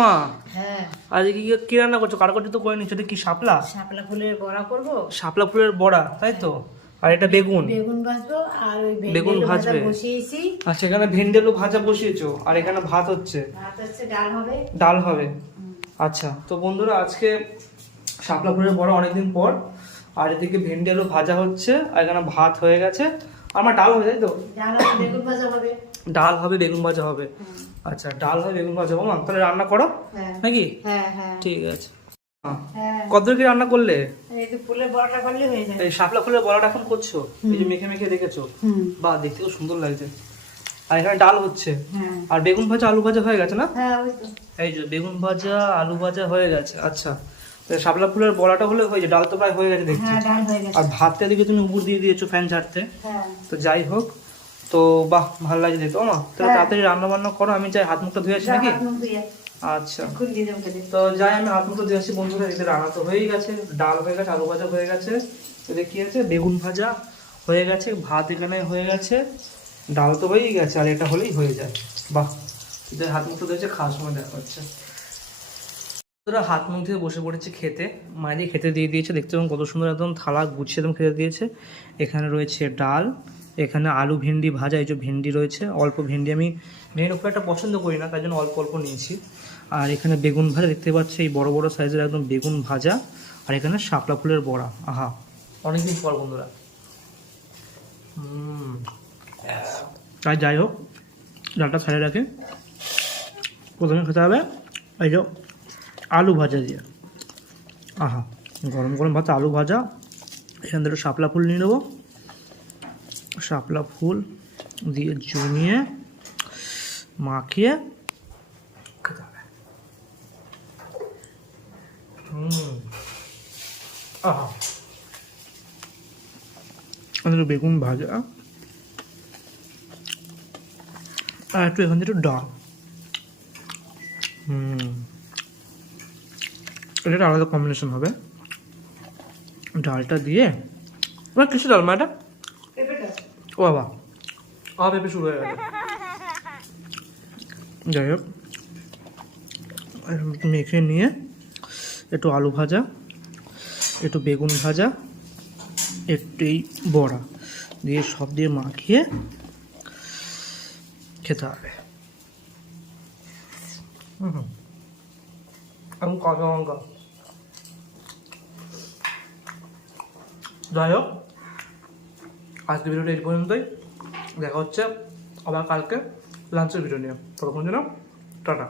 মা হ্যাঁ, আজকে কি রান্না করছো? কাটাকুটি তো করে নিচ্ছ, এটা কি শাপলা? শাপলা ফুলের বড়া করব। শাপলা ফুলের বড়া, তাই তো? আর এটা বেগুন বেগুন ভাজবো আর ওই ভেন্ডি বেগুন আলু ভাজা ভাজবে? বসিয়েছি। আচ্ছা, এখানে ভেন্ডি আলু ভাজা বসিয়েছো আর এখানে ভাত হচ্ছে, ভাত হচ্ছে, ডাল হবে। ডাল হবে। আচ্ছা, তো বন্ধুরা আজকে শাপলা ফুলের বড়া অনেকদিন পর, আর এদিকে ভেন্ডি আলু ভাজা হচ্ছে আর এখানে ভাত হয়ে গেছে। আমার ডাল হবে, তাই তো? ডাল হবে, বেগুন ভাজা হবে। ডাল হবে, বেগুন ভাজা হবে। আচ্ছা, ডাল হবে, বেগুন ভাজা হবে। মা তাহলে রান্না করো হ্যাঁ নাকি? হ্যাঁ হ্যাঁ ঠিক আছে। হ্যাঁ, কত কি রান্না করলে? এই তো ফুলের বড়াটা করলে হয়ে যায়। এই শাপলা ফুলের বড়াটা এখন করছো? এই যে মেখে মেখে রেখেছো, বাহ, দেখতে খুব সুন্দর লাগছে। আর এখানে ডাল হচ্ছে, হ্যাঁ আর বেগুন ভাজা আলু ভাজা হয়ে গেছে না? হ্যাঁ, ওই তো। এই যে বেগুন ভাজা আলু ভাজা হয়ে গেছে। আচ্ছা, তো শাপলা ফুলের বড়াটা হলে হয়ে যায়, ডাল তো প্রায় হয়ে গেছে দেখছি। হ্যাঁ, ডাল হয়ে গেছে। আর ভাতটা দিকে তুমি উপর দিয়ে দিয়েছো ফ্যান ছাড়তে। হ্যাঁ তো যাই হোক, তো বাহ, ভালো লাগছে দেখো। মা তাহলে হ্যাঁ। তাড়াতাড়ি রান্না বান্না করো, আমি যাই হাত মুখটা ধুয়ে আসি যা, নাকি? হাত মুখ ধুয়ে আচ্ছা, এখন দিয়ে দেবো খেতে। তো যাই আমি হাত মুখটা ধুয়ে আসি। বন্ধুরা এদের রান্না তো হয়েই গেছে, ডাল হয়ে গেছে, আলু ভাজা হয়ে গেছে, এদের কি আছে বেগুন ভাজা হয়ে গেছে, ভাত এখানে হয়ে গেছে, ডাল তো হয়েই গেছে, আর এটা হলেই হয়ে যায়। বাহ, এদের হাত মুখটা ধুয়েছে, খাওয়ার সময় দেখা হচ্ছে। তোরা হাত মুখ ধুয়ে বসে পড়েছে খেতে, মায়েরই খেতে দিয়ে দিয়েছে, দেখতে পাবেন কত সুন্দর একদম থালা গুছিয়ে একদম খেতে দিয়েছে। এখানে রয়েছে ডাল, এখানে আলু ভেন্ডি ভাজা, এই যে ভেন্ডি রয়েছে, অল্প ভেন্ডি, আমি ভেন্ডি খুব একটা পছন্দ করি না, তাই জন্য অল্প অল্প নিয়েছি। আর এখানে বেগুন ভাজা দেখতে পাচ্ছি, এই বড় বড় সাইজের একদম বেগুন ভাজা, আর এখানে শাপলা ফুলের বড়া। আহা, অনেকদিন পর বন্ধুরা। আর যাই হোক, ডালটা সাইডে রাখে, প্রথমে খেতে হবে এই যে আলু ভাজা দিয়ে। আহা, গরম গরম ভাত, আলু ভাজা, এখান থেকে শাপলা ফুল নিয়ে নেবো, শাপলা ফুল দিয়ে জমিয়ে মাখিয়ে খেতে হবে। আহা, বেগুন ভাজা আর একটু এখান থেকে একটু ডাল। এটা আলাদা কম্বিনেশন হবে, ডালটা দিয়ে। ওরা কিছু ডাল মা এটা? ও বাবা, পেঁপে শুরু হয়ে গেছে। যাই হোক, মেখে নিয়ে একটু আলু ভাজা, একটু বেগুন ভাজা, একটু এই বড়া দিয়ে সব দিয়ে মাখিয়ে খেতে হবে। আমি কাঁচা লঙ্কা। যাই হোক, আজকে ভিডিওটা এই পর্যন্তই। দেখা হচ্ছে আবার কালকে লাঞ্চের ভিডিও নিয়ে। ততক্ষণ যেন টাটা।